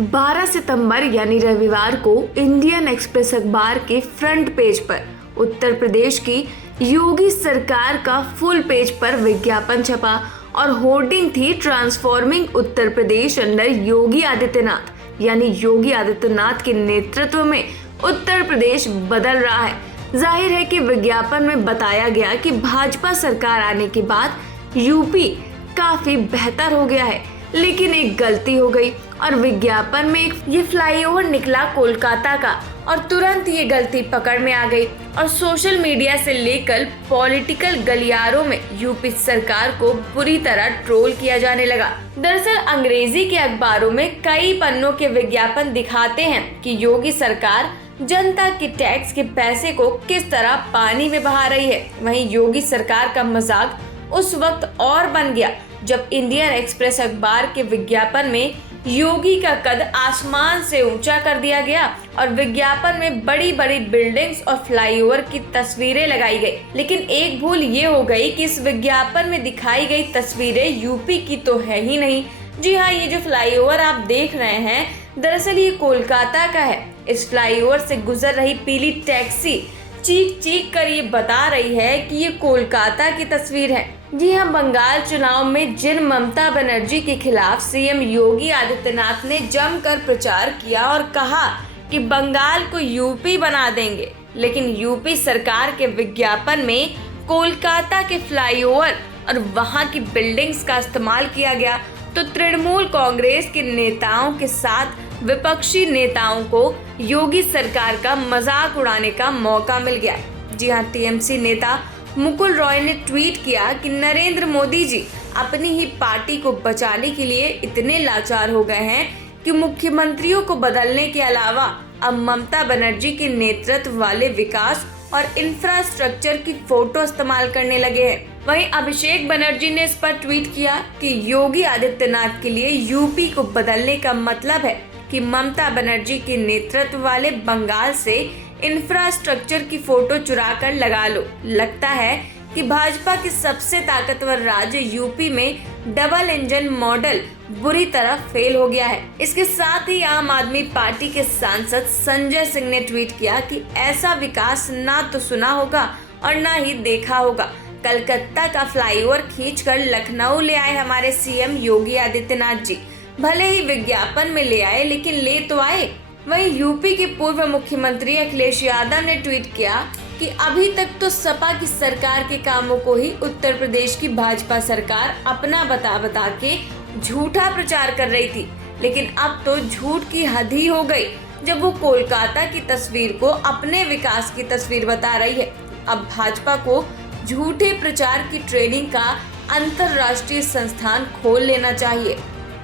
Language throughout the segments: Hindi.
12 सितंबर यानी रविवार को इंडियन एक्सप्रेस अखबार के फ्रंट पेज पर उत्तर प्रदेश की योगी सरकार का फुल पेज पर विज्ञापन छपा और होर्डिंग थी ट्रांसफॉर्मिंग उत्तर प्रदेश अंडर योगी आदित्यनाथ, यानी योगी आदित्यनाथ के नेतृत्व में उत्तर प्रदेश बदल रहा है। जाहिर है कि विज्ञापन में बताया गया कि भाजपा सरकार आने के बाद यूपी काफी बेहतर हो गया है, लेकिन एक गलती हो गई और विज्ञापन में ये फ्लाईओवर निकला कोलकाता का और तुरंत ये गलती पकड़ में आ गई और सोशल मीडिया से लेकर पॉलिटिकल गलियारों में यूपी सरकार को बुरी तरह ट्रोल किया जाने लगा। दरअसल अंग्रेजी के अखबारों में कई पन्नों के विज्ञापन दिखाते हैं कि योगी सरकार जनता के टैक्स के पैसे को किस तरह पानी में बहा रही है। वहीं योगी सरकार का मजाक उस वक्त और बन गया जब इंडियन एक्सप्रेस अखबार के विज्ञापन में योगी का कद आसमान से ऊंचा कर दिया गया और विज्ञापन में बड़ी बड़ी बिल्डिंग्स और फ्लाईओवर की तस्वीरें लगाई गई। लेकिन एक भूल ये हो गई कि इस विज्ञापन में दिखाई गई तस्वीरें यूपी की तो है ही नहीं। जी हाँ, ये जो फ्लाईओवर आप देख रहे हैं दरअसल ये कोलकाता का है। इस फ्लाईओवर से गुजर रही पीली टैक्सी चीख चीख कर ये बता रही है कि ये कोलकाता की तस्वीर है। जी हाँ, बंगाल चुनाव में जिन ममता बनर्जी के खिलाफ सीएम योगी आदित्यनाथ ने जमकर प्रचार किया और कहा कि बंगाल को यूपी बना देंगे, लेकिन यूपी सरकार के विज्ञापन में कोलकाता के फ्लाईओवर और वहां की बिल्डिंग्स का इस्तेमाल किया गया, तो तृणमूल कांग्रेस के नेताओं के साथ विपक्षी नेताओं को योगी सरकार का मजाक उड़ाने का मौका मिल गया। जी हाँ, टीएमसी नेता मुकुल रॉय ने ट्वीट किया कि नरेंद्र मोदी जी अपनी ही पार्टी को बचाने के लिए इतने लाचार हो गए हैं कि मुख्यमंत्रियों को बदलने के अलावा अब ममता बनर्जी के नेतृत्व वाले विकास और इंफ्रास्ट्रक्चर की फोटो इस्तेमाल करने लगे हैं। वहीं अभिषेक बनर्जी ने इस पर ट्वीट किया कि योगी आदित्यनाथ के लिए यूपी को बदलने का मतलब है कि ममता बनर्जी के नेतृत्व वाले बंगाल से इंफ्रास्ट्रक्चर की फोटो चुरा कर लगा लो। लगता है कि भाजपा के सबसे ताकतवर राज्य यूपी में डबल इंजन मॉडल बुरी तरह फेल हो गया है। इसके साथ ही आम आदमी पार्टी के सांसद संजय सिंह ने ट्वीट किया कि ऐसा विकास ना तो सुना होगा और ना ही देखा होगा। कलकत्ता का फ्लाईओवर खींचकर लखनऊ ले आए हमारे सीएम योगी आदित्यनाथ जी। भले ही विज्ञापन में ले आए, लेकिन ले तो आए। वहीं यूपी के पूर्व मुख्यमंत्री अखिलेश यादव ने ट्वीट किया कि अभी तक तो सपा की सरकार के कामों को ही उत्तर प्रदेश की भाजपा सरकार अपना बता के झूठा प्रचार कर रही थी, लेकिन अब तो झूठ की हद ही हो गई जब वो कोलकाता की तस्वीर को अपने विकास की तस्वीर बता रही है। अब भाजपा को झूठे प्रचार की ट्रेनिंग का अंतरराष्ट्रीय संस्थान खोल लेना चाहिए।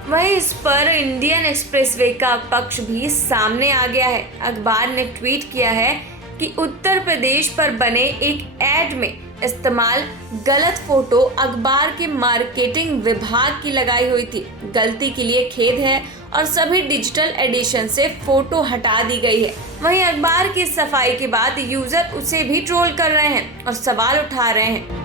वहीं इस पर इंडियन एक्सप्रेसवे का पक्ष भी सामने आ गया है। अखबार ने ट्वीट किया है कि उत्तर प्रदेश पर बने एक ऐड में इस्तेमाल गलत फोटो अखबार के मार्केटिंग विभाग की लगाई हुई थी। गलती के लिए खेद है और सभी डिजिटल एडिशन से फोटो हटा दी गई है। वहीं अखबार की सफाई के बाद यूजर उसे भी ट्रोल कर रहे हैं और सवाल उठा रहे हैं।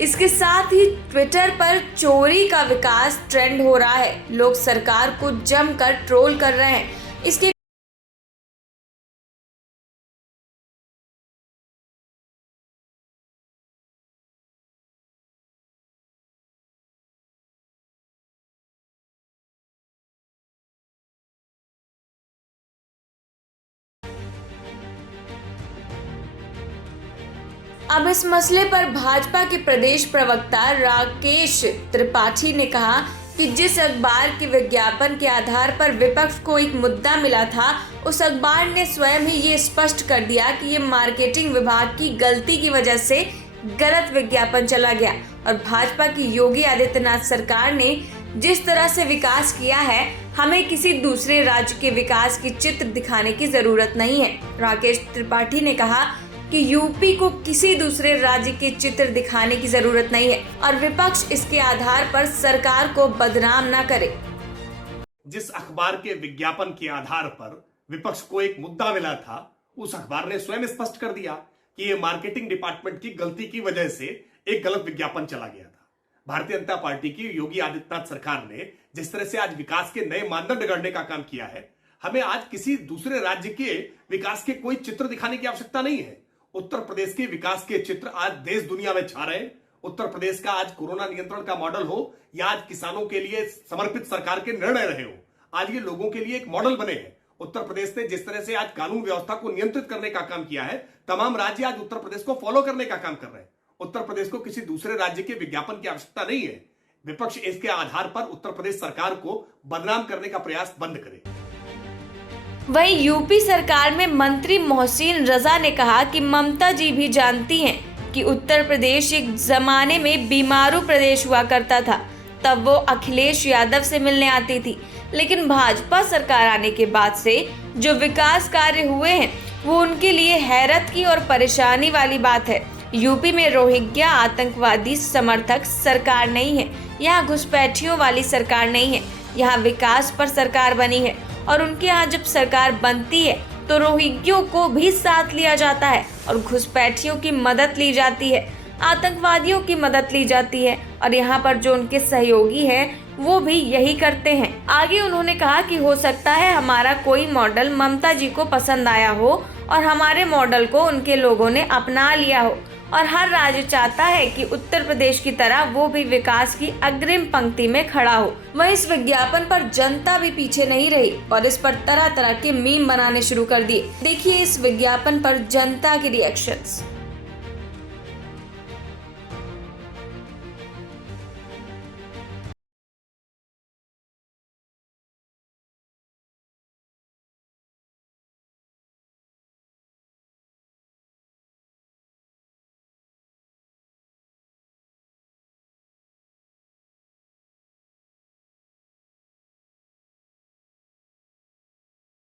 इसके साथ ही ट्विटर पर चोरी का विकास ट्रेंड हो रहा है। लोग सरकार को जमकर ट्रोल कर रहे हैं। इसके अब इस मसले पर भाजपा के प्रदेश प्रवक्ता राकेश त्रिपाठी ने कहा कि जिस अखबार के विज्ञापन के आधार पर विपक्ष को एक मुद्दा मिला था, उस अखबार ने स्वयं ही ये स्पष्ट कर दिया कि ये मार्केटिंग विभाग की गलती की वजह से गलत विज्ञापन चला गया और भाजपा की योगी आदित्यनाथ सरकार ने जिस तरह से विकास किया है, हमें किसी दूसरे राज्य के विकास की चित्र दिखाने की जरूरत नहीं है। राकेश त्रिपाठी ने कहा कि यूपी को किसी दूसरे राज्य के चित्र दिखाने की जरूरत नहीं है और विपक्ष इसके आधार पर सरकार को बदनाम ना करे। जिस अखबार के विज्ञापन के आधार पर विपक्ष को एक मुद्दा मिला था, उस अखबार ने स्वयं स्पष्ट कर दिया कि ये मार्केटिंग डिपार्टमेंट की गलती की वजह से एक गलत विज्ञापन चला गया था। भारतीय जनता पार्टी की योगी आदित्यनाथ सरकार ने जिस तरह से आज विकास के नए मानदंड गढ़ने का काम किया है, हमें आज किसी दूसरे राज्य के विकास के कोई चित्र दिखाने की आवश्यकता नहीं है। उत्तर प्रदेश के विकास के चित्र आज देश दुनिया में छा रहे हैं। उत्तर प्रदेश का आज कोरोना नियंत्रण का मॉडल हो या आज किसानों के लिए समर्पित सरकार के निर्णय रहे हो, आज ये लोगों के लिए एक मॉडल बने हैं। उत्तर प्रदेश ने जिस तरह से आज कानून व्यवस्था को नियंत्रित करने का काम किया है, तमाम राज्य आज उत्तर प्रदेश को फॉलो करने का काम कर रहे हैं। उत्तर प्रदेश को किसी दूसरे राज्य के विज्ञापन की आवश्यकता नहीं है। विपक्ष इसके आधार पर उत्तर प्रदेश सरकार को बदनाम करने का प्रयास बंद करे। वहीं यूपी सरकार में मंत्री मोहसिन रजा ने कहा कि ममता जी भी जानती हैं कि उत्तर प्रदेश एक जमाने में बीमारू प्रदेश हुआ करता था, तब वो अखिलेश यादव से मिलने आती थी, लेकिन भाजपा सरकार आने के बाद से जो विकास कार्य हुए हैं वो उनके लिए हैरत की और परेशानी वाली बात है। यूपी में रोहिंग्या आतंकवादी समर्थक सरकार नहीं है, यहाँ घुसपैठियों वाली सरकार नहीं है, यहाँ विकास पर सरकार बनी है और उनके यहाँ जब सरकार बनती है तो रोहिंग्यों को भी साथ लिया जाता है और घुसपैठियों की मदद ली जाती है, आतंकवादियों की मदद ली जाती है और यहाँ पर जो उनके सहयोगी हैं वो भी यही करते हैं। आगे उन्होंने कहा कि हो सकता है हमारा कोई मॉडल ममता जी को पसंद आया हो और हमारे मॉडल को उनके लोगों ने अपना लिया हो और हर राज्य चाहता है कि उत्तर प्रदेश की तरह वो भी विकास की अग्रिम पंक्ति में खड़ा हो। वहीं इस विज्ञापन पर जनता भी पीछे नहीं रही और इस पर तरह तरह के मीम बनाने शुरू कर दिए। देखिए इस विज्ञापन पर जनता के रिएक्शंस।